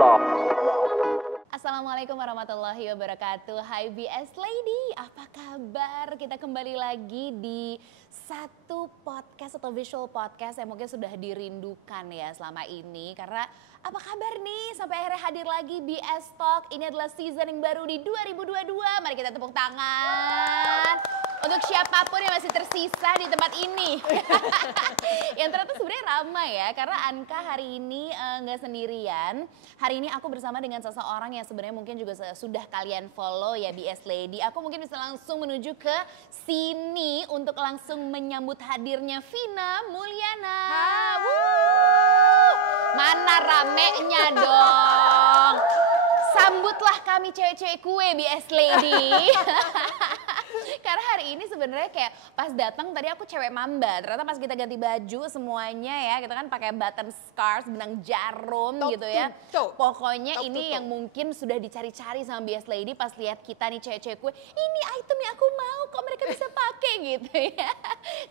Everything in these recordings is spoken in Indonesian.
love. Assalamualaikum warahmatullahi wabarakatuh. Hai BS Lady, apa kabar? Kita kembali lagi di satu podcast atau visual podcast yang mungkin sudah dirindukan ya selama ini. Karena apa kabar nih sampai akhirnya hadir lagi BS Talk. Ini adalah season yang baru di 2022. Mari kita tepuk tangan untuk siapapun yang masih tersisa di tempat ini. Yang ternyata sebenarnya ramai ya, karena Anka hari ini nggak sendirian. Hari ini aku bersama dengan seseorang yang sebenarnya mungkin juga sudah kalian follow ya BS Lady. Aku mungkin bisa langsung menuju ke sini untuk langsung menyambut hadirnya Vina Mulyana. Mana ramenya dong. Sambutlah kami cewek-cewek kue BS Lady. Karena hari ini sebenarnya kayak pas datang tadi aku cewek mamba. Ternyata pas kita ganti baju semuanya ya, kita kan pakai button scarf, benang jarum gitu ya. Pokoknya ini yang mungkin sudah dicari-cari sama BS Lady pas lihat kita nih cewek-cewek kue. Ini item yang aku mau, kok mereka bisa pakai gitu ya.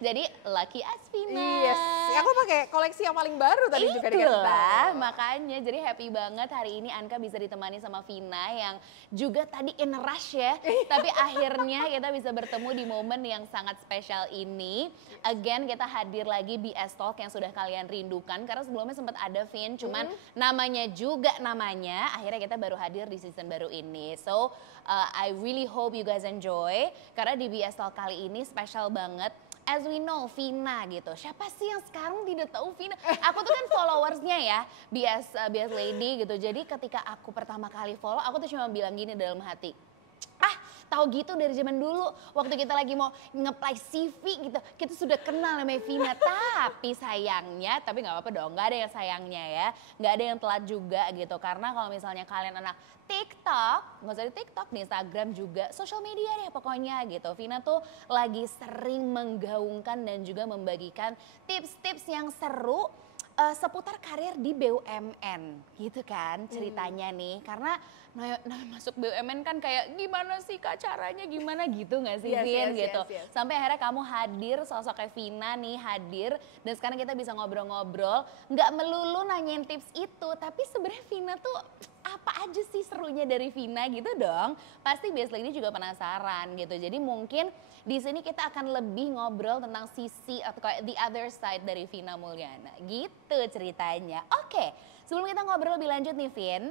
Jadi lucky as Vina. Yes, aku pakai koleksi yang paling baru tadi juga dikasih Itulah makanya jadi happy banget hari ini Anka bisa ditemani sama Vina yang juga tadi in rush ya. Tapi akhirnya kita bisa bertemu di momen yang sangat spesial ini. Again kita hadir lagi BS Talk yang sudah kalian rindukan. Karena sebelumnya sempat ada Vin, cuman namanya akhirnya kita baru hadir di season baru ini. So I really hope you guys enjoy. Karena di BS Talk kali ini spesial banget. As we know, Vina gitu. Siapa sih yang sekarang tidak tahu Vina? Aku tuh kan followersnya ya, BS Lady gitu. Jadi ketika aku pertama kali follow, aku tuh cuma bilang gini dalam hati. Tahu gitu dari zaman dulu, waktu kita lagi mau nge-apply CV gitu, kita sudah kenal namanya Vina. Tapi sayangnya, tapi nggak apa-apa dong, nggak ada yang sayangnya ya. Nggak ada yang telat juga gitu. Karena kalau misalnya kalian anak TikTok, nggak usah di TikTok, di Instagram juga, social media deh pokoknya gitu. Vina tuh lagi sering menggaungkan dan juga membagikan tips-tips yang seru seputar karir di BUMN gitu kan ceritanya nih. Karena masuk BUMN kan kayak gimana sih Kak caranya, gimana gitu gak sih Vin gitu. Sampai akhirnya kamu hadir, sosoknya Vina nih hadir dan sekarang kita bisa ngobrol-ngobrol. Gak melulu nanyain tips itu, tapi sebenarnya Vina tuh apa aja sih serunya dari Vina gitu dong. Pasti biasanya ini juga penasaran gitu. Jadi mungkin di sini kita akan lebih ngobrol tentang sisi atau kayak the other side dari Vina Mulyana gitu ceritanya. Oke, sebelum kita ngobrol lebih lanjut nih Vin,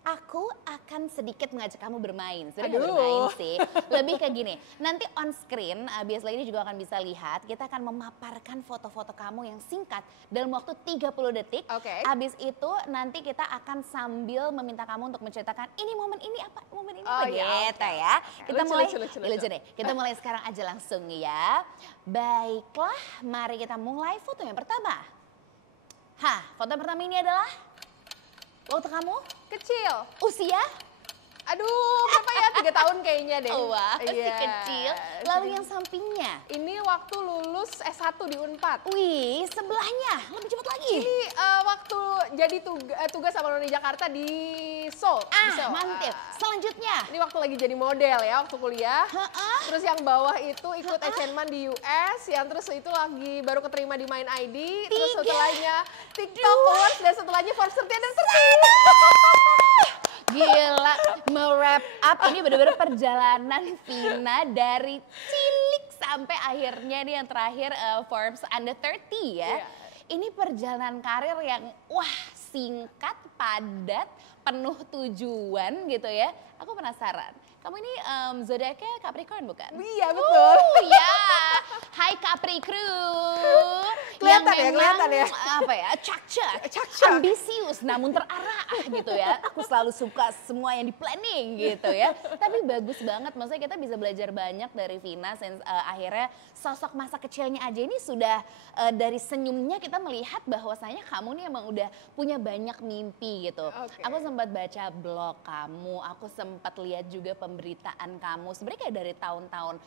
aku akan sedikit mengajak kamu bermain. Sebenarnya bermain sih, lebih kayak gini. Nanti on screen, biasanya ini juga akan bisa lihat, kita akan memaparkan foto-foto kamu yang singkat dalam waktu 30 detik. Habis itu nanti kita akan sambil meminta kamu untuk menceritakan ini momen ini apa gitu ya. Kita mulai, lucu deh. Kita mulai sekarang aja langsung ya. Baiklah, mari kita mulai foto yang pertama. Foto pertama ini adalah waktu kamu kecil. Usia? Aduh, berapa ya? 3 tahun kayaknya deh. Wah, masih kecil. Lalu yang sampingnya? Ini waktu lulus S1 di Unpad. Wih, sebelahnya lebih cepat lagi. Ini waktu jadi tugas sama di Jakarta di Seoul. Mantap. Selanjutnya? Ini waktu lagi jadi model ya, waktu kuliah. Terus yang bawah itu ikut Asianman di US. Yang terus itu lagi baru keterima di Main ID. Terus setelahnya TikTok Awards dan setelahnya Forbes 30 dan 30. Gila, me-wrap up ini benar-benar perjalanan Vina dari cilik sampai akhirnya nih yang terakhir Forbes Under 30 ya. Ini perjalanan karir yang singkat, padat, penuh tujuan gitu ya. Aku penasaran, kamu ini zodiaknya Capricorn bukan? Iya betul. Ya, hai Capricorn. Kelihatan ya. Apa ya, cak-cak, ambisius namun terarah gitu ya. Aku selalu suka semua yang di planning gitu ya. Tapi bagus banget, maksudnya kita bisa belajar banyak dari Vina. Akhirnya sosok masa kecilnya aja ini sudah dari senyumnya kita melihat bahwasanya kamu nih emang udah punya banyak mimpi gitu. Aku sempat baca blog kamu, aku sempat lihat juga pemberitaan kamu. Sebenarnya kayak dari tahun-tahun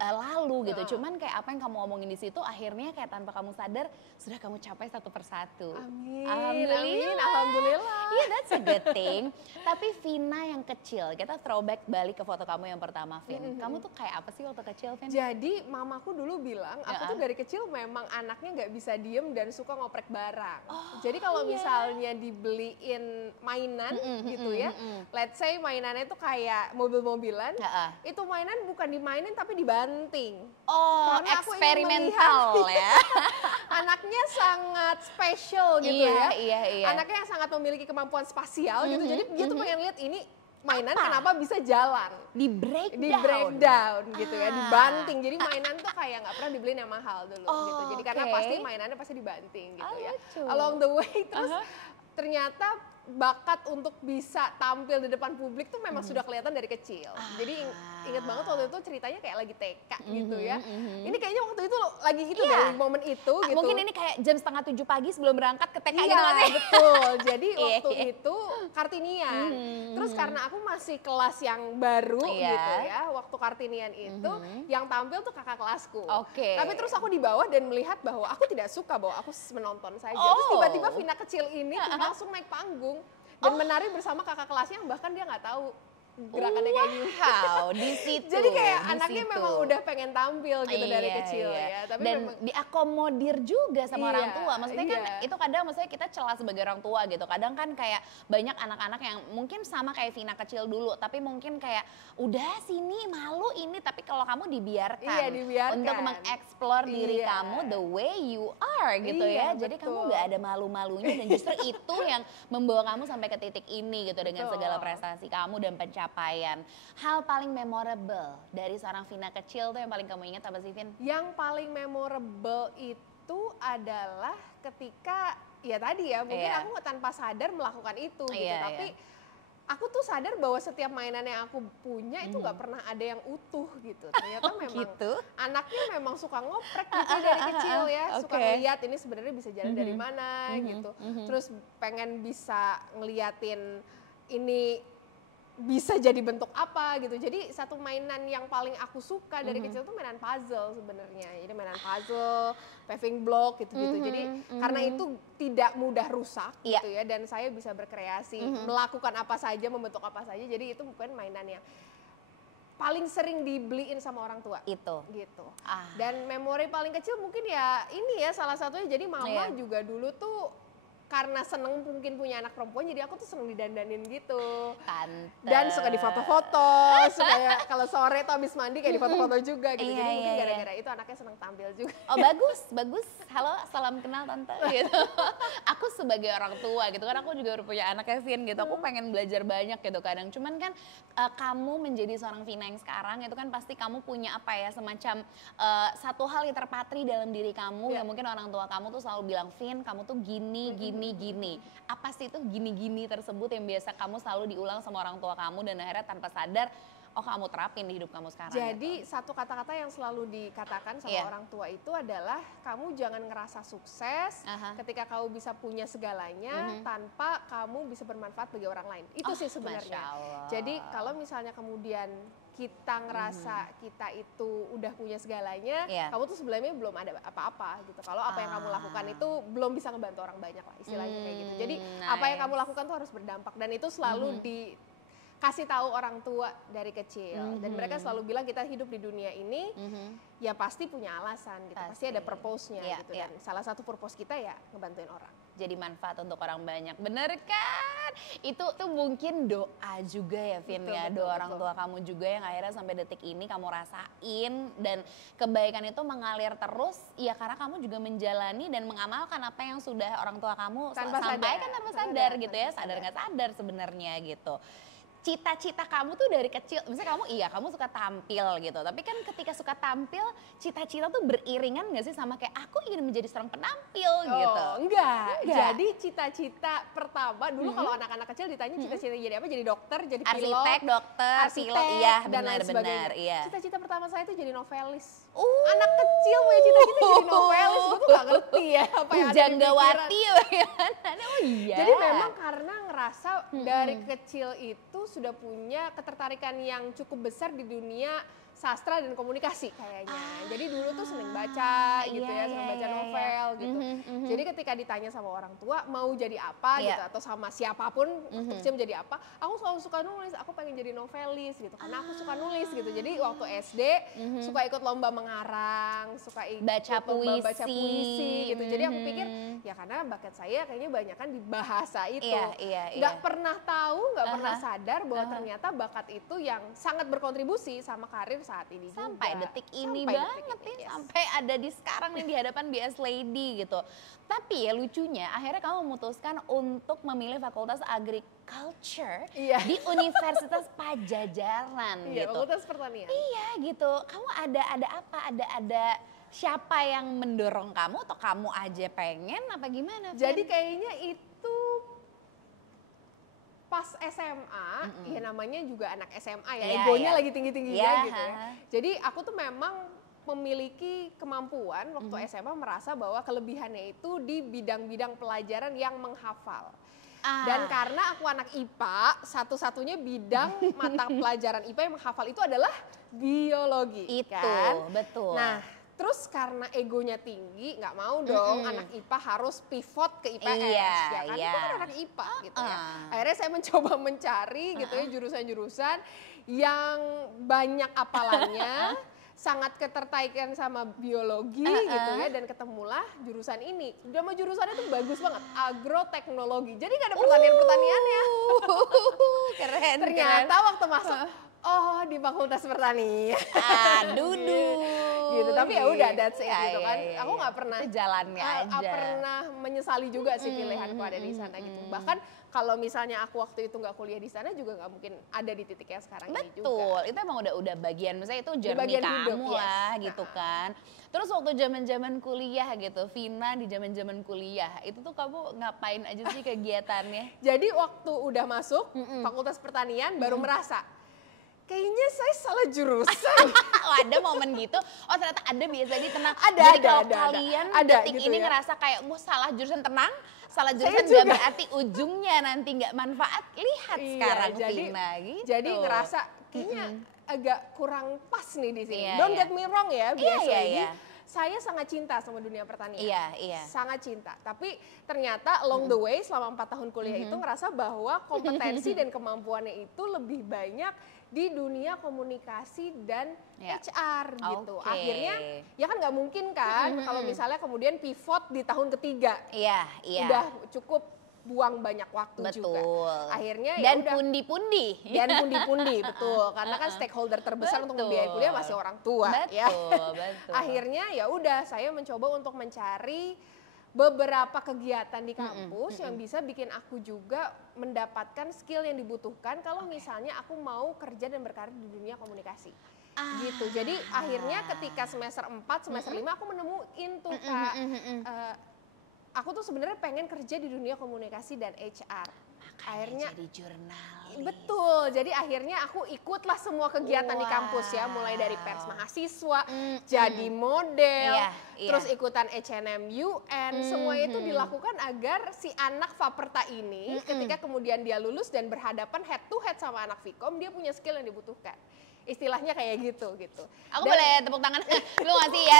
lalu gitu. Cuman kayak apa yang kamu omongin di situ akhirnya kayak tanpa kamu sadar sudah kamu capai satu persatu. Amin, Alhamdulillah. alhamdulillah. Iya, that's a good thing. Tapi Vina yang kecil, kita throwback balik ke foto kamu yang pertama, Vin. Kamu tuh kayak apa sih waktu kecil, Vin? Jadi mamaku dulu bilang, aku tuh dari kecil memang anaknya nggak bisa diem dan suka ngoprek barang. Jadi kalau misalnya dibeliin mainan gitu ya, let's say mainannya tuh kayak mobil-mobilan, itu mainan bukan dimainin tapi dibanting. Oh, Karena aku ingin eksperimental ya. Anaknya sangat spesial gitu Iya, ya. iya, iya. Anaknya yang sangat memiliki kemampuan spasial gitu. Jadi dia tuh pengen lihat ini mainan kenapa bisa jalan. Di breakdown. Di breakdown gitu ya, dibanting. Jadi mainan tuh kayak nggak pernah dibeliin yang mahal dulu gitu. Jadi karena pasti mainannya pasti dibanting gitu ya. Lucu. Along the way terus ternyata bakat untuk bisa tampil di depan publik tuh memang sudah kelihatan dari kecil. Jadi inget banget waktu itu ceritanya kayak lagi TK gitu ya. Ini kayaknya waktu itu lagi itu dari momen itu gitu. Mungkin ini kayak jam 6:30 pagi sebelum berangkat ke TK gitu Iya, kan ya? betul. Jadi waktu itu Kartinian. Terus karena aku masih kelas yang baru gitu ya, waktu Kartinian itu yang tampil tuh kakak kelasku. Oke. Tapi terus aku di bawah dan melihat bahwa aku tidak suka, bahwa aku menonton saja. Terus tiba-tiba Vina kecil ini langsung naik panggung dan menari bersama kakak kelasnya yang bahkan dia nggak tahu gerakannya kayak gini. Wow, di situ. Jadi kayak di anaknya situ. memang udah pengen tampil gitu dari kecil ya. Tapi dan memang diakomodir juga sama orang Iya, tua. Maksudnya kan iya. itu kadang maksudnya kita celah sebagai orang tua gitu. Kadang kan kayak banyak anak-anak yang mungkin sama kayak Vina kecil dulu, tapi mungkin kayak udah sini malu ini, tapi kalau kamu dibiarkan, Iya, dibiarkan. untuk mengeksplor diri Iya. kamu the way you are gitu Iya, ya. Jadi kamu betul. nggak ada malu-malunya dan justru itu yang membawa kamu sampai ke titik ini gitu dengan Betul. segala prestasi kamu dan pencapaian. Hal paling memorable dari seorang Vina kecil tuh yang paling kamu ingat apa sih, Vin? yang paling memorable itu adalah ketika ya tadi ya mungkin Iya. aku tanpa sadar melakukan itu gitu, Iya, tapi aku tuh sadar bahwa setiap mainan yang aku punya itu nggak pernah ada yang utuh gitu. Ternyata memang Gitu? anaknya memang suka ngoprek gitu dari kecil ya, suka Oke. ngeliat ini sebenarnya bisa jalan dari mana gitu. Terus pengen bisa ngeliatin ini bisa jadi bentuk apa gitu. Jadi satu mainan yang paling aku suka dari kecil tuh mainan puzzle sebenarnya. Jadi mainan puzzle, paving block gitu-gitu. Jadi karena itu tidak mudah rusak Iya. gitu ya, dan saya bisa berkreasi, melakukan apa saja, membentuk apa saja. Jadi itu bukan mainan yang paling sering dibeliin sama orang tua. Itu. Gitu. Ah. Dan memori paling kecil mungkin ya ini ya salah satunya, jadi mama Iya. juga dulu tuh karena seneng mungkin punya anak perempuan, jadi aku tuh seneng didandanin gitu. Pantes. Dan suka difoto-foto, supaya kalau sore tuh habis mandi kayak difoto-foto juga gitu. Iya, Jadi mungkin iya, gara-gara itu anaknya seneng tampil juga. Oh bagus, bagus. Halo, salam kenal tante gitu. Aku sebagai orang tua gitu kan, aku juga udah punya anak Kevin gitu. Aku pengen belajar banyak gitu kadang. Cuman kan kamu menjadi seorang Vina yang sekarang itu kan pasti kamu punya apa ya, semacam satu hal yang terpatri dalam diri kamu yang mungkin orang tua kamu tuh selalu bilang, Vin kamu tuh gini. Apa sih itu gini-gini tersebut yang biasa kamu selalu diulang sama orang tua kamu dan akhirnya tanpa sadar, oh kamu terapin di hidup kamu sekarang. Jadi gitu. satu kata-kata yang selalu dikatakan sama Iya. orang tua itu adalah kamu jangan ngerasa sukses ketika kamu bisa punya segalanya tanpa kamu bisa bermanfaat bagi orang lain. Itu sih Masya sebenarnya. Allah. Jadi kalau misalnya kemudian kita ngerasa kita itu udah punya segalanya, Iya. kamu tuh sebenarnya belum ada apa-apa gitu. Kalau apa yang kamu lakukan itu belum bisa ngebantu orang banyak lah, istilahnya kayak gitu. Jadi apa yang kamu lakukan tuh harus berdampak, dan itu selalu dikasih tahu orang tua dari kecil. Dan mereka selalu bilang kita hidup di dunia ini ya pasti punya alasan gitu. Pasti ada purpose-nya Iya, gitu. iya. Dan salah satu purpose kita ya ngebantuin orang. Jadi manfaat untuk orang banyak, bener kan? Itu tuh mungkin doa juga ya, Vin Betul, ya, betul, doa orang betul. tua kamu juga yang akhirnya sampai detik ini kamu rasain, dan kebaikan itu mengalir terus ya karena kamu juga menjalani dan mengamalkan apa yang sudah orang tua kamu Tanpa sampaikan sadar. tanpa Tanpa sadar sadar, gitu ya, tanpa sadar sadar. nggak sadar sebenarnya gitu. Cita-cita kamu tuh dari kecil, misalnya kamu suka tampil gitu, tapi kan ketika suka tampil, cita-cita tuh beriringan gak sih sama kayak aku ingin menjadi seorang penampil gitu? Enggak. Enggak. Jadi cita-cita pertama dulu kalau anak-anak kecil ditanya cita-cita jadi apa? Jadi dokter, jadi pilot, Arsitek, dokter, arsitek, pilot, iya dan lain benar-benar, sebagainya. iya. Cita-cita pertama saya itu jadi novelis. Anak kecil punya cita-cita jadi novelis, gue tuh gak ngerti ya apa yang ada di pikiran. Pujanggawati bagaimana? Oh iya. Jadi memang karena merasa dari kecil itu sudah punya ketertarikan yang cukup besar di dunia sastra dan komunikasi kayaknya. Jadi dulu tuh sering baca gitu ya, sering baca novel gitu. Jadi ketika ditanya sama orang tua mau jadi apa gitu atau sama siapapun waktu kecil menjadi apa, aku selalu suka nulis, aku pengen jadi novelis gitu karena aku suka nulis gitu. Jadi waktu SD suka ikut lomba mengarang, suka ikut baca lomba baca puisi gitu. Jadi aku pikir ya karena bakat saya kayaknya banyak kan di bahasa itu. Nggak pernah tahu, nggak pernah sadar bahwa ternyata bakat itu yang sangat berkontribusi sama karir saat ini sampai juga. detik ini banget ya, sampai ada di sekarang nih di hadapan BS Lady gitu. Tapi ya lucunya akhirnya kamu memutuskan untuk memilih Fakultas Agriculture di Universitas Pajajaran gitu. Fakultas Pertanian. Iya gitu. Kamu ada apa? Ada siapa yang mendorong kamu atau kamu aja pengen apa gimana? Jadi kayaknya itu pas SMA, ya namanya juga anak SMA ya, egonya lagi tinggi-tingginya gitu ya. Jadi aku tuh memang memiliki kemampuan waktu SMA merasa bahwa kelebihannya itu di bidang-bidang pelajaran yang menghafal. Dan karena aku anak IPA, satu-satunya bidang mata pelajaran IPA yang menghafal itu adalah biologi. Itu, kan? betul. Nah, terus karena egonya tinggi, nggak mau dong anak IPA harus pivot ke IPS, ya kan? Itu kan anak IPA gitu ya. Akhirnya saya mencoba mencari gitu ya jurusan-jurusan yang banyak hafalannya, sangat ketertarikan sama biologi gitu ya, dan ketemulah jurusan ini. Nama jurusannya tuh bagus banget, agroteknologi. Jadi nggak ada pertanian-pertaniannya. Keren. Ternyata waktu masuk, oh di Fakultas Pertanian. Aduh. Gitu, tapi ya udah that's it gitu kan. Aku nggak pernah jalannya aja. Pernah menyesali juga sih pilihanku ada di sana gitu. Bahkan kalau misalnya aku waktu itu nggak kuliah di sana juga nggak mungkin ada di titik yang sekarang ini juga. Betul, itu emang udah bagian, misalnya itu journey kamu lah gitu kan. Terus waktu zaman-zaman kuliah gitu, Vina di zaman-zaman kuliah, itu tuh kamu ngapain aja sih kegiatannya? Jadi waktu udah masuk Fakultas Pertanian baru merasa kayaknya saya salah jurusan. Oh, ada momen gitu. Oh ternyata ada biasanya tenang. Ada, jadi kalau kalian detik gitu ini ya. ngerasa kayak gue salah jurusan, tenang. Salah jurusan gak berarti ujungnya nanti gak manfaat. Lihat sekarang Vina gitu. Jadi ngerasa kayaknya agak kurang pas nih di sini. Don't get me wrong ya, biasanya. Saya sangat cinta sama dunia pertanian, sangat cinta. Tapi ternyata along the way selama 4 tahun kuliah itu ngerasa bahwa kompetensi dan kemampuannya itu lebih banyak di dunia komunikasi dan HR gitu. Akhirnya ya kan nggak mungkin kan kalau misalnya kemudian pivot di tahun ketiga. Udah cukup buang banyak waktu juga. Akhirnya dan pundi-pundi. Dan pundi-pundi, betul. Karena kan stakeholder terbesar untuk membiayai kuliah masih orang tua. Betul. Akhirnya ya udah saya mencoba untuk mencari beberapa kegiatan di kampus yang bisa bikin aku juga mendapatkan skill yang dibutuhkan kalau misalnya aku mau kerja dan berkarir di dunia komunikasi. Gitu. Jadi akhirnya ketika semester 4, semester 5 aku menemuin tuh Kak, aku tuh sebenarnya pengen kerja di dunia komunikasi dan HR. Akhirnya jadi jurnalis. Betul. Jadi akhirnya aku ikutlah semua kegiatan di kampus ya, mulai dari pers mahasiswa, jadi model, terus ikutan H&M UN, semua itu dilakukan agar si anak Faperta ini ketika kemudian dia lulus dan berhadapan head to head sama anak Vkom, dia punya skill yang dibutuhkan. Istilahnya kayak gitu. Aku boleh tepuk tangan, lu ngasih ya,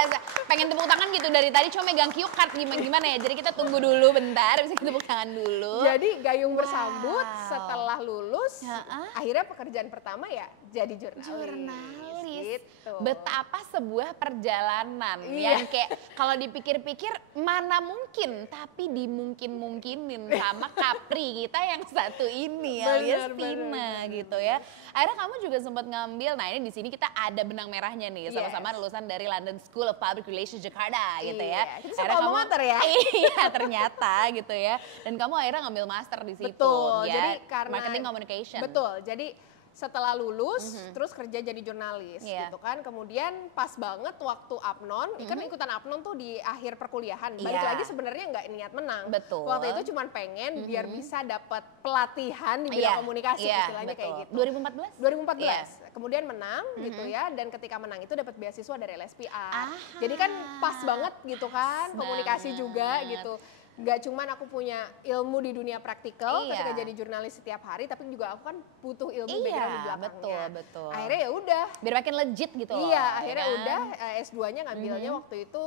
pengen tepuk tangan gitu dari tadi cuma megang cue card gimana ya, jadi kita tunggu dulu bentar, bisa tepuk tangan dulu. Jadi gayung bersambut setelah lulus, akhirnya pekerjaan pertama ya jadi jurnalis. Gitu. Betapa sebuah perjalanan yang kayak kalau dipikir-pikir mana mungkin, tapi dimungkin-mungkinin sama Kapri kita yang satu ini alias Vina gitu ya. Akhirnya kamu juga sempat ngambil, nah ini di sini kita ada benang merahnya nih, sama-sama lulusan dari London School of Public Relations Jakarta gitu ya. Kita sama master ya. Iya ternyata gitu ya. Dan kamu akhirnya ngambil master di situ. Betul. Ya, jadi karena marketing communication. Betul. Jadi setelah lulus terus kerja jadi jurnalis gitu kan. Kemudian pas banget waktu Apnon, kan ikutan Apnon tuh di akhir perkuliahan. Balik lagi sebenarnya nggak niat menang. Betul. Waktu itu cuma pengen biar bisa dapat pelatihan di bidang komunikasi istilahnya kayak gitu. 2014? 2014. Kemudian menang gitu ya, dan ketika menang itu dapat beasiswa dari LSPR. Jadi kan pas banget gitu kan, komunikasi juga gitu. nggak cuman aku punya ilmu di dunia praktikal Iya. ketika jadi jurnalis setiap hari, tapi juga aku kan butuh ilmu Iya, background di belakangnya. betul. Akhirnya ya udah. Biar makin legit gitu loh. Iya, ya akhirnya kan? udah S2-nya ngambilnya waktu itu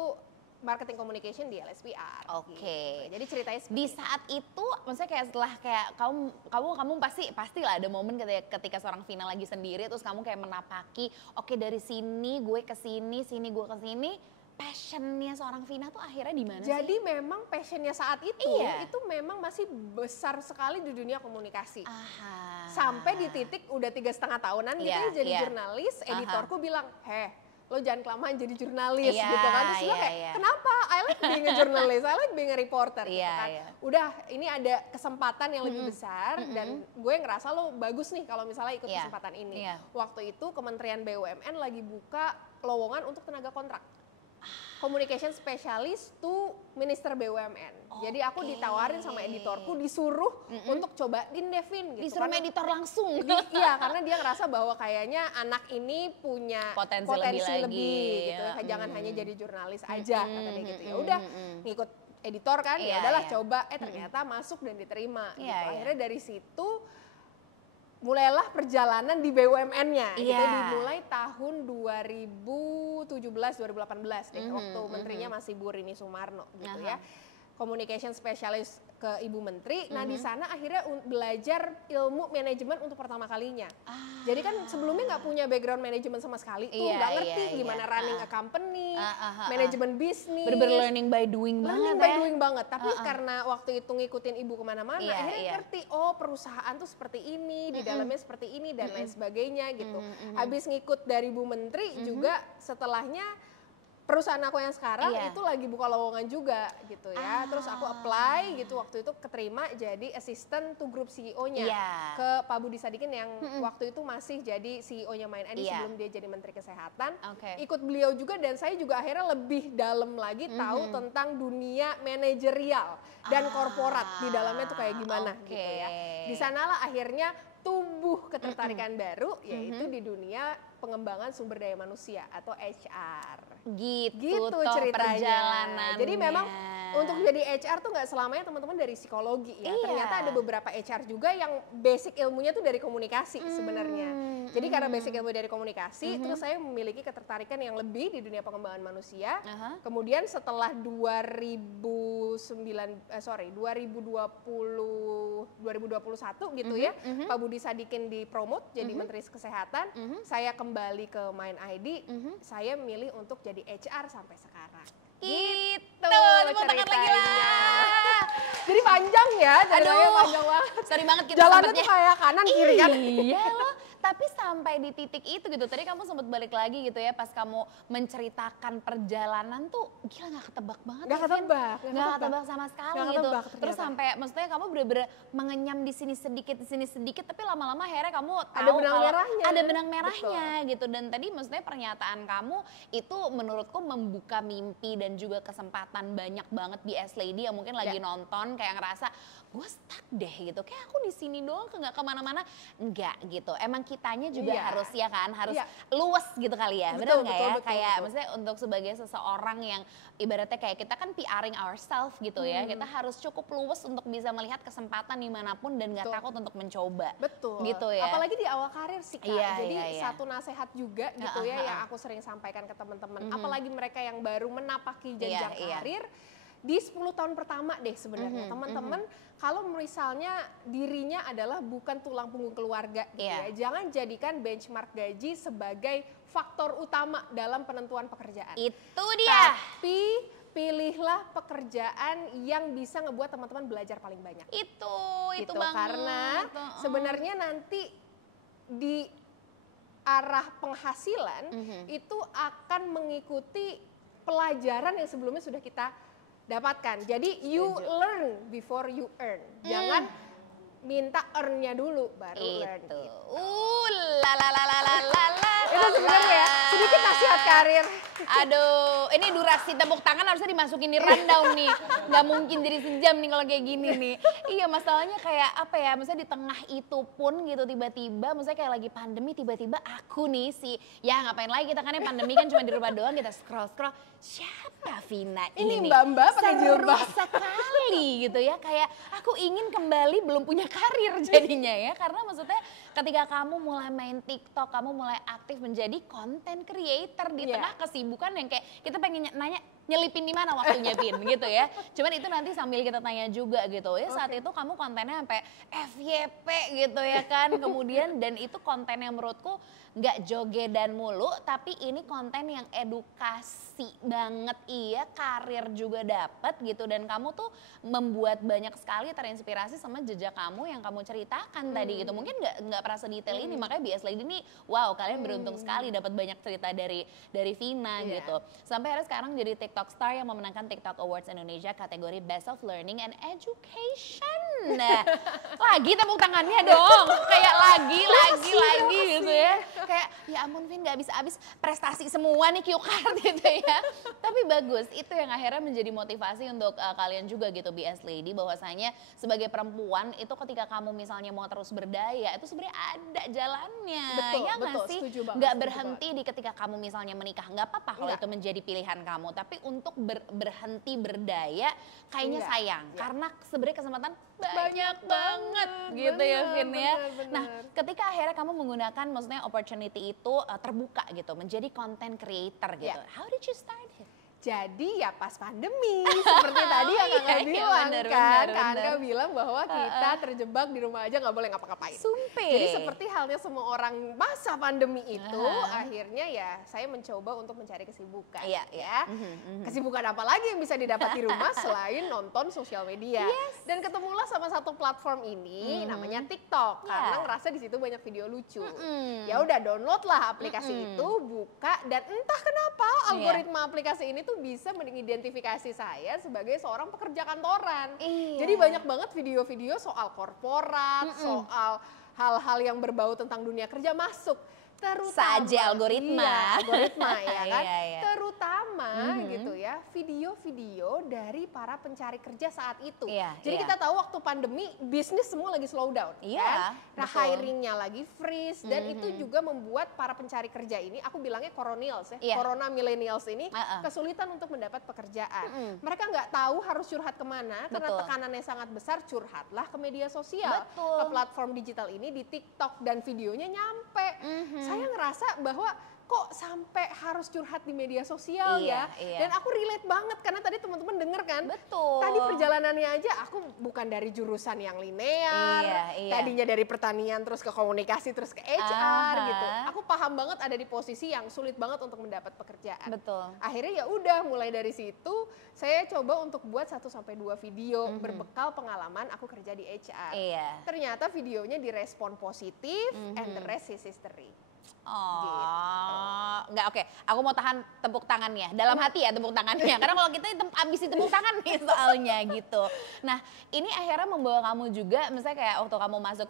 marketing communication di LSPR. Oke. Gitu. Jadi ceritanya seperti Di saat itu, maksudnya kayak setelah kayak kamu pastilah ada momen ketika seorang Vina lagi sendiri, terus kamu kayak menapaki, oke dari sini gue ke sini, gue ke sini. Passionnya seorang Vina tuh akhirnya di mana sih? Jadi memang passionnya saat itu, Iya. itu memang masih besar sekali di dunia komunikasi. Aha. Sampai di titik udah 3,5 tahunan gitu Iya, ya jadi iya. jurnalis, Aha. editorku bilang, lo jangan kelamaan jadi jurnalis Iya, gitu kan. Terus gue iya, kayak, iya. kenapa? I like being a journalist, I like being a reporter gitu Iya, kan. iya. Udah, ini ada kesempatan yang lebih besar dan gue ngerasa lo bagus nih kalau misalnya ikut Iya, kesempatan ini. iya. Waktu itu Kementerian BUMN lagi buka lowongan untuk tenaga kontrak. Communication Specialist to Minister BUMN. Jadi aku ditawarin sama editorku, disuruh untuk cobain Devin gitu. Disuruh Karena- editor langsung. Iya, karena dia ngerasa bahwa kayaknya anak ini punya Potensi lebih, lagi. gitu. Jangan hanya jadi jurnalis aja, kata dia gitu. Ya udah, ngikut editor kan, Iya, ya udahlah iya. coba. Ternyata masuk dan diterima. Iya, gitu. iya. Akhirnya dari situ mulailah perjalanan di BUMN-nya. Gitu. Iya. Dimulai tahun 2017-2018 deh, waktu menterinya masih Bu Rini Sumarno gitu ya. Communication Specialist ke Ibu Menteri. Nah di sana akhirnya belajar ilmu manajemen untuk pertama kalinya. Jadi kan sebelumnya nggak punya background manajemen sama sekali tuh, Iya, nggak ngerti iya, gimana iya. running a company, manajemen bisnis. Bener-bener learning by doing Learning banget by ya. doing banget, tapi karena waktu itu ngikutin ibu kemana-mana, Iya, akhirnya iya. ngerti, oh perusahaan tuh seperti ini, di dalamnya seperti ini, dan lain sebagainya gitu. Habis ngikut dari Bu Menteri juga setelahnya perusahaan aku yang sekarang Iya. itu lagi buka lowongan juga gitu ya. Terus aku apply gitu, waktu itu keterima jadi assistant to group CEO-nya Iya. ke Pak Budi Sadikin yang waktu itu masih jadi CEO-nya Main ID Iya. sebelum dia jadi Menteri Kesehatan. Oke. Ikut beliau juga dan saya juga akhirnya lebih dalam lagi tahu tentang dunia manajerial dan korporat di dalamnya tuh kayak gimana Oke. gitu ya. Di sanalah akhirnya tumbuh ketertarikan baru yaitu di dunia pengembangan sumber daya manusia atau HR. Gitu, toh ceritanya. perjalanannya. Jadi memang untuk jadi HR tuh nggak selamanya teman-teman dari psikologi ya. Iya. Ternyata ada beberapa HR juga yang basic ilmunya tuh dari komunikasi sebenarnya. Jadi karena basic ilmu dari komunikasi, terus saya memiliki ketertarikan yang lebih di dunia pengembangan manusia. Kemudian setelah 2021 gitu ya, Pak Budi Sadikin dipromot jadi Menteri Kesehatan, saya kembali ke Main ID, saya milih untuk jadi HR sampai sekarang. Gitu, tepuk tangan lagi lah. Jadi panjang ya, ceritanya Aduh, panjang banget. sorry banget kita Jalannya sempatnya. tuh kayak kanan kiri kan. Iya loh, tapi sampai di titik itu gitu. Tadi kamu sempat balik lagi gitu ya pas kamu menceritakan perjalanan tuh gila gak ketebak banget. Gak ya, Vin. ketebak, Gak ketebak sama sekali Gak gitu. ketebak Terus ternyata. sampai maksudnya kamu bener-bener mengenyam di sini sedikit tapi lama-lama akhirnya kamu tahu Ada benang kalau merahnya. ada benang merahnya gitu. Dan tadi maksudnya pernyataan kamu itu menurutku membuka mimpi dan juga kesempatan banyak banget di S Lady yang mungkin lagi nonton kayak ngerasa gue stuck deh gitu, kayak aku di sini doang nggak kemana-mana, enggak gitu. Emang kitanya juga harus ya kan, harus luas gitu kali ya, benar nggak ya? Kayak maksudnya untuk sebagai seseorang yang ibaratnya kayak kita kan PR-ing ourselves gitu ya, kita harus cukup luas untuk bisa melihat kesempatan dimanapun dan nggak takut untuk mencoba. Betul. Gitu ya. Apalagi di awal karir sih Kak. Iya, Jadi iya. satu nasihat juga gitu ya yang aku sering sampaikan ke teman-teman. Apalagi mereka yang baru menapaki jenjang karir. Di 10 tahun pertama deh sebenarnya teman-teman kalau misalnya dirinya adalah bukan tulang punggung keluarga gitu ya. Jangan jadikan benchmark gaji sebagai faktor utama dalam penentuan pekerjaan. Itu dia. Tapi pilihlah pekerjaan yang bisa ngebuat teman-teman belajar paling banyak. Itu Gitu. banget. Karena sebenarnya nanti di arah penghasilan itu akan mengikuti pelajaran yang sebelumnya sudah kita dapatkan. Jadi you learn before you earn. Jangan minta earn-nya dulu baru learn. La la la la la la la. Itu sebenarnya ya sedikit nasihat karir. Aduh, ini durasi tepuk tangan harusnya dimasukin di rundown nih. Nggak mungkin jadi sejam nih kalau kayak gini nih. Iya, masalahnya kayak apa ya, misalnya di tengah itu pun gitu tiba-tiba, misalnya kayak lagi pandemi tiba-tiba aku nih ya ngapain lagi kita kan ya pandemi kan cuma di rumah doang, kita scroll. Siapa Vina ini? Mbak-mbak pakai jilbab. Seru sekali gitu ya, kayak aku ingin kembali belum punya karir jadinya ya. Karena maksudnya ketika kamu mulai main TikTok, kamu mulai aktif menjadi content creator di tengah kesibukan yang kayak kita pengen nanya nyelipin di mana waktunya Vin gitu ya. Cuman itu nanti sambil kita tanya juga gitu ya. Saat itu kamu kontennya sampai FYP gitu ya kan. Kemudian dan itu konten yang menurutku nggak jogedan mulu, tapi ini konten yang edukasi banget, iya, karir juga dapet gitu, dan kamu tuh membuat banyak sekali terinspirasi sama jejak kamu yang kamu ceritakan tadi gitu. Mungkin nggak pernah sedetail ini, makanya BS Lady ini wow, kalian beruntung sekali dapat banyak cerita dari Vina gitu. Sampai akhirnya sekarang jadi TikTok Star yang memenangkan TikTok Awards Indonesia kategori Best of Learning and Education. Nah, lagi tepuk tangannya dong, kayak lagi gitu ya. Kayak ya ampun Vin, gak habis prestasi semua nih cue card gitu ya. Tapi bagus, itu yang akhirnya menjadi motivasi untuk kalian juga gitu BS Lady, bahwasanya sebagai perempuan itu ketika kamu misalnya mau terus berdaya itu sebenarnya ada jalannya. Betul, ya betul, sih? setuju banget. Gak berhenti di ketika kamu misalnya menikah, gak apa-apa kalau itu menjadi pilihan kamu. Tapi untuk berhenti berdaya kayaknya sayang. Karena sebenarnya kesempatan banyak banget gitu ya Vin ya. Nah ketika akhirnya kamu menggunakan maksudnya opportunity itu terbuka gitu menjadi content creator gitu. How did you start it? Jadi ya pas pandemi, seperti tadi yang Kakak bilang kan, Kakak bilang bahwa kita terjebak di rumah aja nggak boleh ngapa-ngapain. Sumpah. Jadi seperti halnya semua orang masa pandemi itu, akhirnya ya saya mencoba untuk mencari kesibukan. Ya. Kesibukan apa lagi yang bisa didapat di rumah selain nonton sosial media. Dan ketemulah sama satu platform ini, namanya TikTok, karena ngerasa di situ banyak video lucu. Ya udah download lah aplikasi itu, buka, dan entah kenapa algoritma aplikasi ini tuh bisa mengidentifikasi saya sebagai seorang pekerja kantoran. Jadi banyak banget video-video soal korporat, soal hal-hal yang berbau tentang dunia kerja masuk. Terutama algoritma. Algoritma ya kan. Terutama gitu ya, video-video dari para pencari kerja saat itu. Jadi kita tahu waktu pandemi bisnis semua lagi slow down kan. Nah, hiringnya lagi freeze dan itu juga membuat para pencari kerja ini, aku bilangnya coronials ya, corona millennials ini kesulitan untuk mendapat pekerjaan. Mereka nggak tahu harus curhat kemana karena tekanannya sangat besar, curhatlah ke media sosial, ke platform digital ini, di TikTok, dan videonya nyampe. Saya ngerasa bahwa kok sampai harus curhat di media sosial dan aku relate banget karena tadi teman-teman denger kan, tadi perjalanannya aja aku bukan dari jurusan yang linear, tadinya dari pertanian terus ke komunikasi terus ke HR gitu. Aku paham banget ada di posisi yang sulit banget untuk mendapat pekerjaan. Akhirnya ya udah mulai dari situ saya coba untuk buat 1-2 video berbekal pengalaman aku kerja di HR. Ternyata videonya direspon positif and the rest is history. Enggak, oke. Aku mau tahan tepuk tangannya, dalam hati ya tepuk tangannya. Karena kalau kita abis tepuk tangan nih soalnya gitu. Nah, ini akhirnya membawa kamu juga, misalnya kayak waktu kamu masuk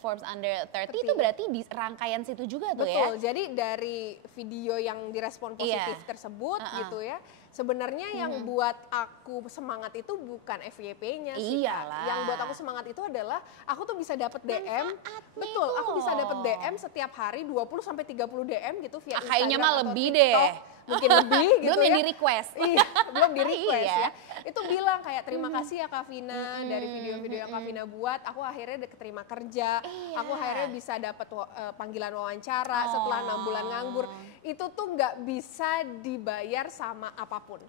Forbes Under 30 itu berarti di rangkaian situ juga tuh ya? Betul, jadi dari video yang direspon positif tersebut gitu ya, sebenarnya yang buat aku semangat itu bukan FYP-nya sih. Yang buat aku semangat itu adalah aku tuh bisa dapat DM. Betul, aku bisa dapat DM setiap hari 20-30 DM gitu via Instagram. Kayaknya mah lebih deh. Mungkin lebih gitu belum ya. Di request. Belum di request ya. Itu bilang kayak terima kasih ya Kak Vina dari video-video yang Kak Vina buat. Aku akhirnya keterima kerja. Aku akhirnya bisa dapat panggilan wawancara setelah 6 bulan nganggur. Itu tuh nggak bisa dibayar sama apapun.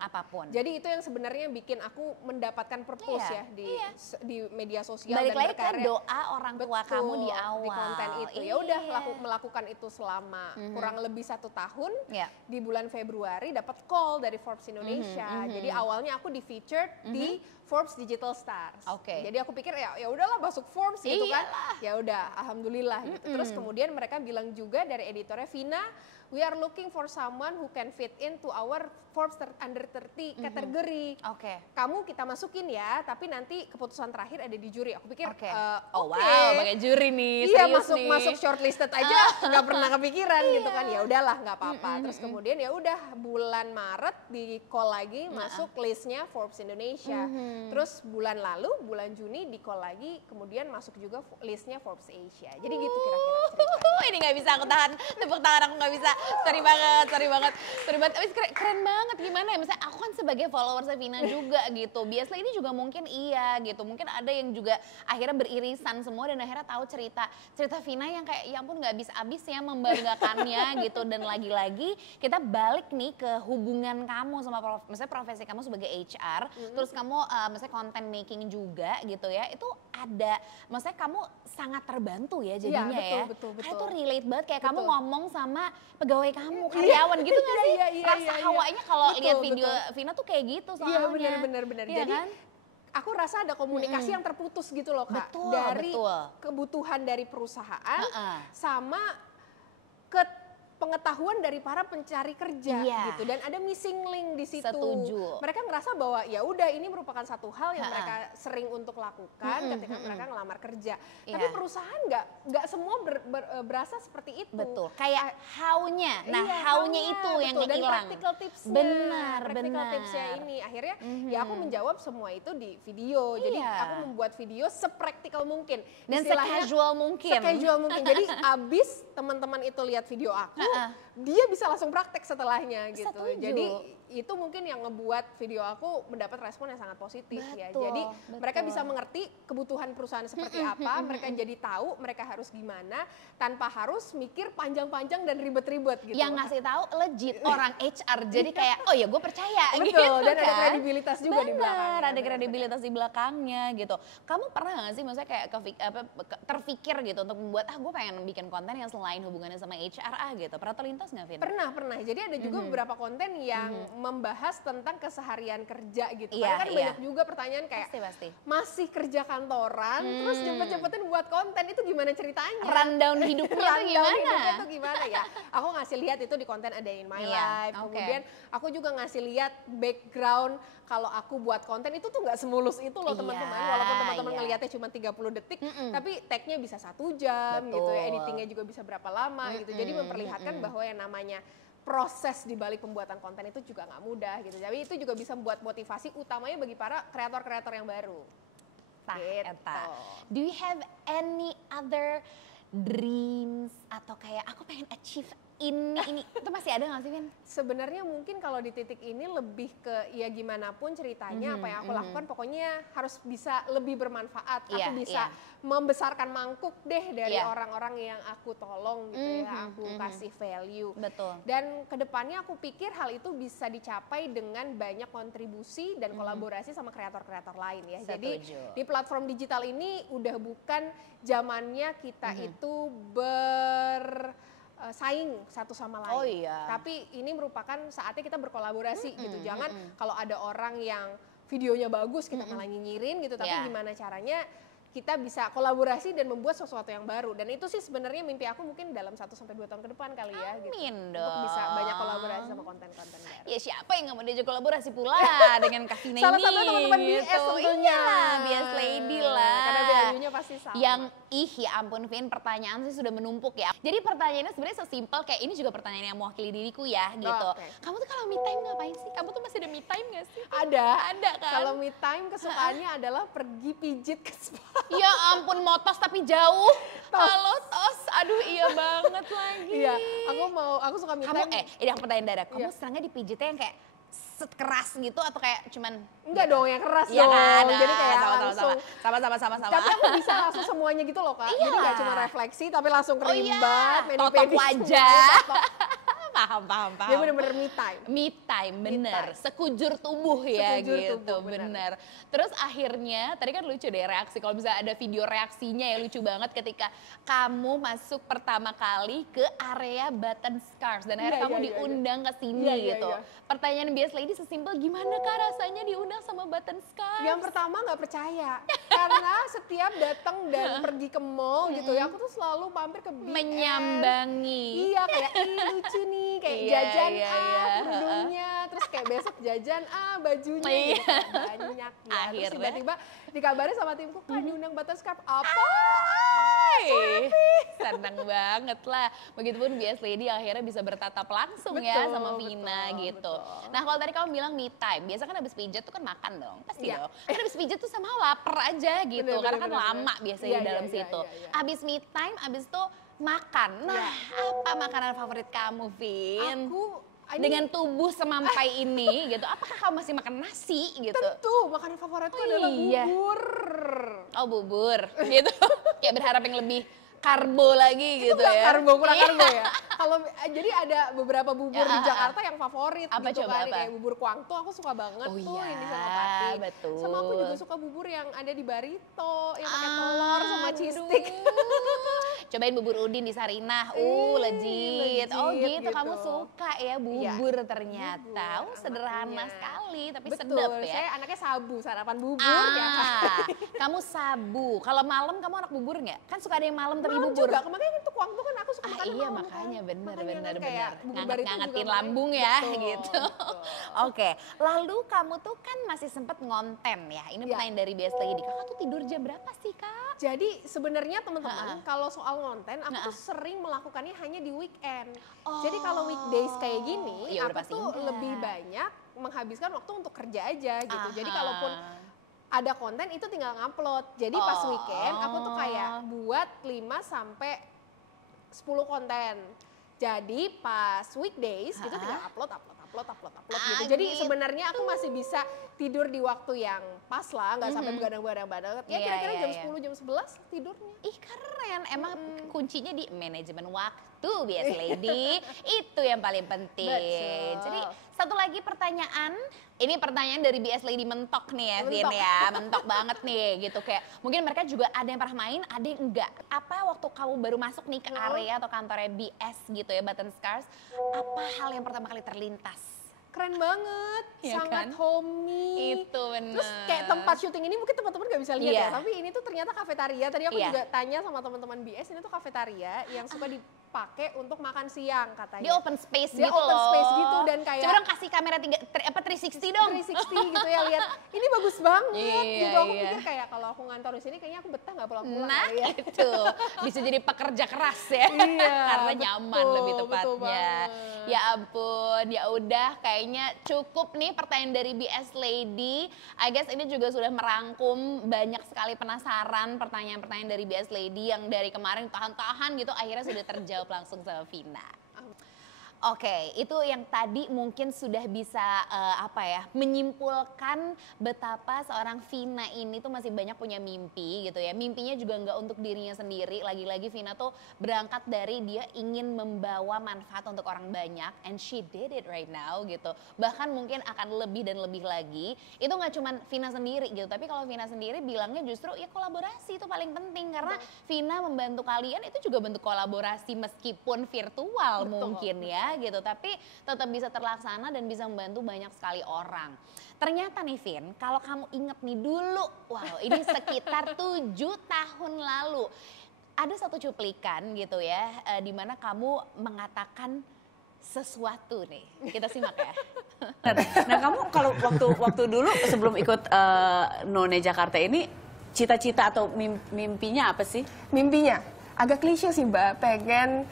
Jadi itu yang sebenarnya bikin aku mendapatkan purpose ya di media sosial. Balik dan lagi berkarya. Ke doa orang tua kamu di awal. Di konten itu. Ya udah melakukan itu selama kurang lebih 1 tahun. Di bulan Februari dapat call dari Forbes Indonesia. Jadi awalnya aku di feature featured di Forbes Digital Stars. Oke. Jadi aku pikir ya udahlah masuk Forbes gitu kan. Iyalah. Ya udah, alhamdulillah gitu. Terus kemudian mereka bilang juga dari editornya, Vina, we are looking for someone who can fit into our Forbes under 30 kategori. Oke. Kamu kita masukin ya, tapi nanti keputusan terakhir ada di juri. Aku pikir, Oh oke. wow, pakai juri nih, Iya, serius nih. masuk shortlisted aja nggak pernah kepikiran gitu kan. Ya udahlah, nggak apa-apa. Terus kemudian ya udah bulan Maret di call lagi masuk listnya Forbes Indonesia. Terus bulan lalu, bulan Juni di call lagi, kemudian masuk juga listnya Forbes Asia. Jadi gitu kira-kira ceritanya. Ini nggak bisa aku tahan, tepuk tangan aku nggak bisa. Sorry banget, sorry banget. Tapi keren banget, gimana ya? Misalnya aku kan sebagai followersnya Vina juga gitu. Biasanya ini juga mungkin iya gitu. Mungkin ada yang juga akhirnya beririsan semua dan akhirnya tahu cerita Vina yang kayak ya ampun nggak habis-habis ya membanggakannya gitu. Dan lagi-lagi kita balik nih ke hubungan kamu sama misalnya profesi kamu sebagai HR. Terus kamu misalnya content making juga gitu ya. Itu ada, maksudnya kamu sangat terbantu ya jadinya ya. Betul. Betul. Karena itu relate banget kayak kamu Betul. ngomong sama pegawai kamu, karyawan gitu nggak sih? Rasa hawanya kalau lihat video Vina tuh kayak gitu soalnya. Iya benar. Iya Jadi kan? aku rasa ada komunikasi yang terputus gitu loh Kak. Betul, dari betul. kebutuhan dari perusahaan sama pengetahuan dari para pencari kerja gitu, dan ada missing link di situ. Setuju. Mereka ngerasa bahwa ya udah ini merupakan satu hal yang mereka sering untuk lakukan ketika mereka ngelamar kerja. Tapi perusahaan nggak semua berasa seperti itu. Betul. Kayak how-nya. Nah, how-nya itu yang dan hilang. practical tipsnya. Benar. Tipsnya ini akhirnya ya aku menjawab semua itu di video. Jadi aku membuat video sepraktikal mungkin dan se-casual mungkin. Jadi abis teman-teman itu lihat video aku, dia bisa langsung praktek setelahnya gitu. Setuju. Jadi itu mungkin yang ngebuat video aku mendapat respon yang sangat positif ya. Jadi mereka bisa mengerti kebutuhan perusahaan seperti apa, mereka jadi tahu mereka harus gimana tanpa harus mikir panjang-panjang dan ribet-ribet gitu. Yang ngasih tahu legit orang HR. Jadi kayak oh ya gue percaya Betul, gitu dan kan. ada kredibilitas juga di belakangnya. Ada kredibilitas di belakangnya gitu. Kamu pernah gak sih maksudnya kayak terpikir gitu untuk membuat gue pengen bikin konten yang selain hubungannya sama HR gitu. Pernah terlintas gak Vin? Pernah. Jadi ada juga beberapa konten yang membahas tentang keseharian kerja gitu. Karena kan banyak juga pertanyaan kayak pasti. masih kerja kantoran, terus cepet-cepetin buat konten, itu gimana ceritanya? Rundown hidupnya tuh gimana ya? Aku ngasih lihat itu di konten A Day in My Life. Kemudian aku juga ngasih lihat background kalau aku buat konten itu tuh nggak semulus itu loh teman-teman. Walaupun teman-teman ngelihatnya cuma 30 detik, tapi tag-nya bisa 1 jam gitu ya, editingnya juga bisa berapa lama gitu. Jadi memperlihatkan bahwa yang namanya proses di balik pembuatan konten itu juga nggak mudah gitu. Jadi itu juga bisa membuat motivasi utamanya bagi para kreator-kreator yang baru. Gitu. Do you have any other dreams atau kayak aku pengen achieve ini itu masih ada nggak sih Vin? Sebenarnya mungkin kalau di titik ini lebih ke ya gimana pun ceritanya apa yang aku lakukan pokoknya harus bisa lebih bermanfaat. Aku bisa membesarkan mangkuk deh dari orang-orang yang aku tolong gitu ya, aku kasih value. Betul. Dan kedepannya aku pikir hal itu bisa dicapai dengan banyak kontribusi dan kolaborasi sama kreator-kreator lain ya. Setuju. Jadi di platform digital ini udah bukan zamannya kita itu saing satu sama lain. Oh iya. Tapi ini merupakan saatnya kita berkolaborasi gitu. Jangan kalau ada orang yang videonya bagus kita malah nyinyirin gitu. Tapi gimana caranya kita bisa kolaborasi dan membuat sesuatu yang baru. Dan itu sih sebenarnya mimpi aku mungkin dalam 1-2 tahun ke depan kali ya. Amin gitu. dong. Untuk bisa banyak kolaborasi sama konten-konten baru. Ya siapa yang gak mau diajak kolaborasi pula dengan Kak Vina ini. Salah satu teman-teman BS tentunya. Iya, BS Lady lah. Karena value-nya pasti sama. Yang ya ampun Vin, pertanyaan sih sudah menumpuk ya. Jadi pertanyaannya sebenarnya sesimpel kayak ini juga pertanyaan yang mewakili diriku ya gitu. Kamu tuh kalau me time ngapain sih? Kamu tuh masih ada me time gak sih? Ada kan? Kalau me time kesukaannya adalah pergi pijit ke spa. Ya ampun, motos tapi jauh. Halo tos, aduh iya banget lagi. Iya, aku suka me time. Ini yang pertanyaan dadak, kamu serangnya dipijitnya yang kayak keras gitu atau kayak cuman enggak gitu? Dong yang keras ya dong. Kan? Jadi kayak sama. Tapi aku bisa langsung semuanya gitu loh Kak. Jadi gak cuma refleksi tapi langsung kerimbat, totok wajah. Paham. Dia bener-bener me time. Me time, bener. time. Sekujur tubuh ya Sekujur gitu, tubuh, bener. Terus akhirnya, tadi kan lucu deh reaksi, kalau misalnya ada video reaksinya ya lucu banget ketika kamu masuk pertama kali ke area Button Scars. Dan akhirnya kamu diundang ke sini gitu. Pertanyaan bias lady sesimpel, gimana Kak rasanya diundang sama Button Scars? Yang pertama nggak percaya, karena setiap datang dan pergi ke mall gitu ya, aku tuh selalu mampir ke BS. Menyambangi. Iya, kayak lucu nih, kayak jajan kerudungnya, terus kayak besok jajan bajunya gitu, banyak ya. Terus tiba-tiba dikabarin sama timku, Kak diundang Button Scars, apa? Seneng banget lah. Begitupun bias lady akhirnya bisa bertatap langsung ya sama Vina gitu. Nah kalau tadi kamu bilang me time, biasa kan habis pijat tuh kan makan dong, pasti dong. Kan habis pijat tuh sama lapar aja gitu, karena kan lama biasanya di dalam situ. Habis me time, habis itu makan. Nah apa makanan favorit kamu, Vin? Dengan tubuh semampai ini gitu, apakah kamu masih makan nasi gitu? Tentu, makanan favoritku adalah bubur. Oh bubur, gitu. Kayak berharap yang lebih karbo lagi gitu ya. Karbo, kurang karbo ya. Kalau jadi ada beberapa bubur di Jakarta yang favorit apa gitu coba, kan. apa? Kayak bubur Kuangtu aku suka banget tuh yang di Senopati. Betul. Sama aku juga suka bubur yang ada di Barito, yang pakai telur sama cheese stick. Cobain bubur udin di Sarinah, legit. Oh gitu, kamu suka ya bubur ternyata. Sederhana sekali tapi sedap ya. Saya anaknya sabu, sarapan bubur ya kan. Kamu sabu, kalau malam kamu anak bubur nggak? Kan suka ada yang malam tapi Malam bubur. juga, kemarin itu Kuangtu kan aku suka makan iya malam makanya kan. bener. Ngangetin lambung ya gitu. Oke, lalu kamu tuh kan masih sempet ngonten ya. Ini pertanyaan dari Bias Lady. Kakak tuh tidur jam berapa sih Kak? Jadi sebenarnya teman-teman kalau soal ngonten aku tuh sering melakukannya hanya di weekend. Jadi kalau weekdays kayak gini aku tuh lebih banyak menghabiskan waktu untuk kerja aja gitu. Jadi kalaupun ada konten itu tinggal ngupload. Jadi pas weekend aku tuh kayak buat 5 sampai 10 konten. Jadi pas weekdays gitu tinggal upload gitu. Jadi sebenarnya aku masih bisa tidur di waktu yang pas lah, nggak sampai begadang-begadang banget. Ya kira-kira jam 10, jam 11 tidurnya. Ih keren, emang kuncinya di manajemen waktu Bias Lady. Itu yang paling penting. Jadi satu lagi pertanyaan, ini pertanyaan dari BS Lady mentok nih ya Vin ya, mentok banget nih gitu. Kayak mungkin mereka juga ada yang pernah main, ada yang enggak. Apa waktu kamu baru masuk nih ke area atau kantornya BS gitu ya, Button Scars, apa hal yang pertama kali terlintas? Keren banget, sangat homey. Itu bener. Terus kayak tempat syuting ini mungkin teman-teman gak bisa lihat ya, tapi ini tuh ternyata kafetaria. Tadi aku juga tanya sama teman-teman BS, ini tuh kafetaria yang suka dipakai untuk makan siang katanya. Di open space gitu loh. Open space gitu dan kayak. Coba dong kasih kamera 360 dong. 360 gitu ya, lihat. Ini bagus banget gitu. Aku pikir kayak kalau aku ngantor di sini kayaknya aku betah gak pulang-pulang. Nah itu, bisa jadi pekerja keras ya. Karena nyaman lebih tepatnya. Ya ampun, ya udah kayaknya cukup nih pertanyaan dari BS Lady. I guess ini juga sudah merangkum banyak sekali penasaran pertanyaan-pertanyaan dari BS Lady yang dari kemarin tahan-tahan gitu akhirnya sudah terjawab langsung sama Vina. Oke, itu yang tadi mungkin sudah bisa menyimpulkan betapa seorang Vina ini tuh masih banyak punya mimpi gitu ya. Mimpinya juga nggak untuk dirinya sendiri, lagi-lagi Vina tuh berangkat dari dia ingin membawa manfaat untuk orang banyak, and she did it right now gitu. Bahkan mungkin akan lebih dan lebih lagi. Itu nggak cuma Vina sendiri gitu, tapi kalau Vina sendiri bilangnya justru ya kolaborasi itu paling penting. Karena Vina membantu kalian itu juga bentuk kolaborasi meskipun virtual mungkin ya gitu, tapi tetap bisa terlaksana dan bisa membantu banyak sekali orang. Ternyata nih Vin, kalau kamu inget nih dulu, wow ini sekitar 7 tahun lalu, ada satu cuplikan gitu ya, di mana kamu mengatakan sesuatu nih, kita simak ya. Nah kamu kalau waktu dulu sebelum ikut None Jakarta ini, cita-cita atau mimpinya apa sih? Mimpinya? Agak klise sih Mbak, pengen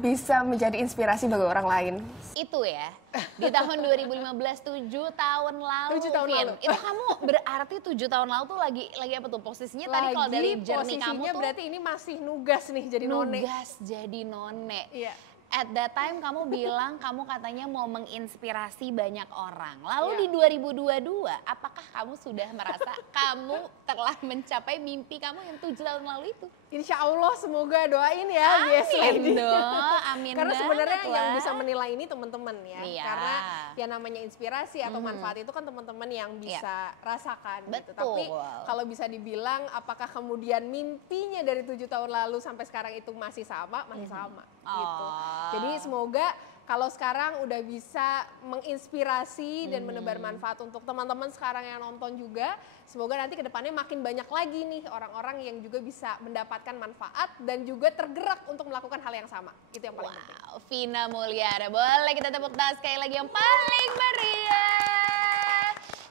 bisa menjadi inspirasi bagi orang lain. Itu ya, di tahun 2015, 7 tahun lalu. 7 tahun lalu. Itu kamu berarti 7 tahun lalu tuh lagi apa tuh posisinya tadi kalau dari journey kamu tuh? Berarti ini masih nugas nih jadi none. Nugas jadi none. Iya. at that time kamu bilang kamu katanya mau menginspirasi banyak orang. Lalu Iya. di 2022, apakah kamu sudah merasa kamu telah mencapai mimpi kamu yang 7 tahun lalu itu? Insya Allah semoga doain ya BS Lady. Amin Karena banget sebenarnya yang lah. bisa menilai ini teman-teman ya. Iya. Karena yang namanya inspirasi atau manfaat itu kan teman-teman yang bisa rasakan gitu. Betul. Tapi kalau bisa dibilang apakah kemudian mimpinya dari 7 tahun lalu sampai sekarang itu masih sama? Masih sama gitu. Jadi semoga kalau sekarang udah bisa menginspirasi dan menebar manfaat untuk teman-teman sekarang yang nonton juga, semoga nanti kedepannya makin banyak lagi nih orang-orang yang juga bisa mendapatkan manfaat dan juga tergerak untuk melakukan hal yang sama. Itu yang paling penting. Wow, Vina Mulyana. Boleh kita tepuk tangan sekali lagi yang paling meriah.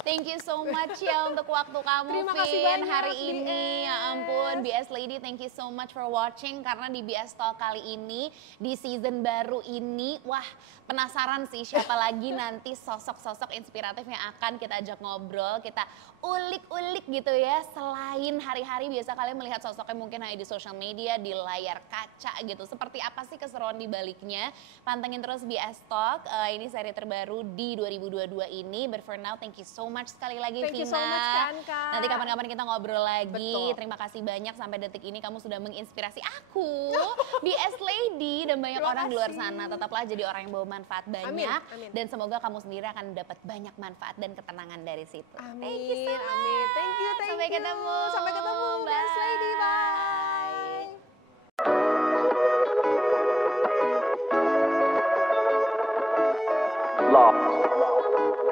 Thank you so much ya untuk waktu kamu, Terima kasih Vin, banyak, hari ini. BS. Ya ampun, BS Lady, thank you so much for watching. Karena di BS Talk kali ini, di season baru ini, wah penasaran sih siapa lagi nanti sosok-sosok inspiratif yang akan kita ajak ngobrol, kita ulik-ulik gitu ya. Selain hari-hari biasa kalian melihat sosoknya mungkin hanya di social media, di layar kaca gitu. Seperti apa sih keseruan di baliknya? Pantengin terus BS Talk, ini seri terbaru di 2022 ini. But for now, thank you so much sekali lagi Thank you Vina. so much, Kanka. Nanti kapan-kapan kita ngobrol lagi. Betul. Terima kasih banyak sampai detik ini kamu sudah menginspirasi aku, BS Lady dan banyak Terima orang di luar kasih. sana. Tetaplah jadi orang yang bawa manfaat banyak. Amin. Dan semoga kamu sendiri akan dapat banyak manfaat dan ketenangan dari situ. Amin, Thank you so much. amin. Thank you. Sampai ketemu. Sampai ketemu, BS Lady. Bye.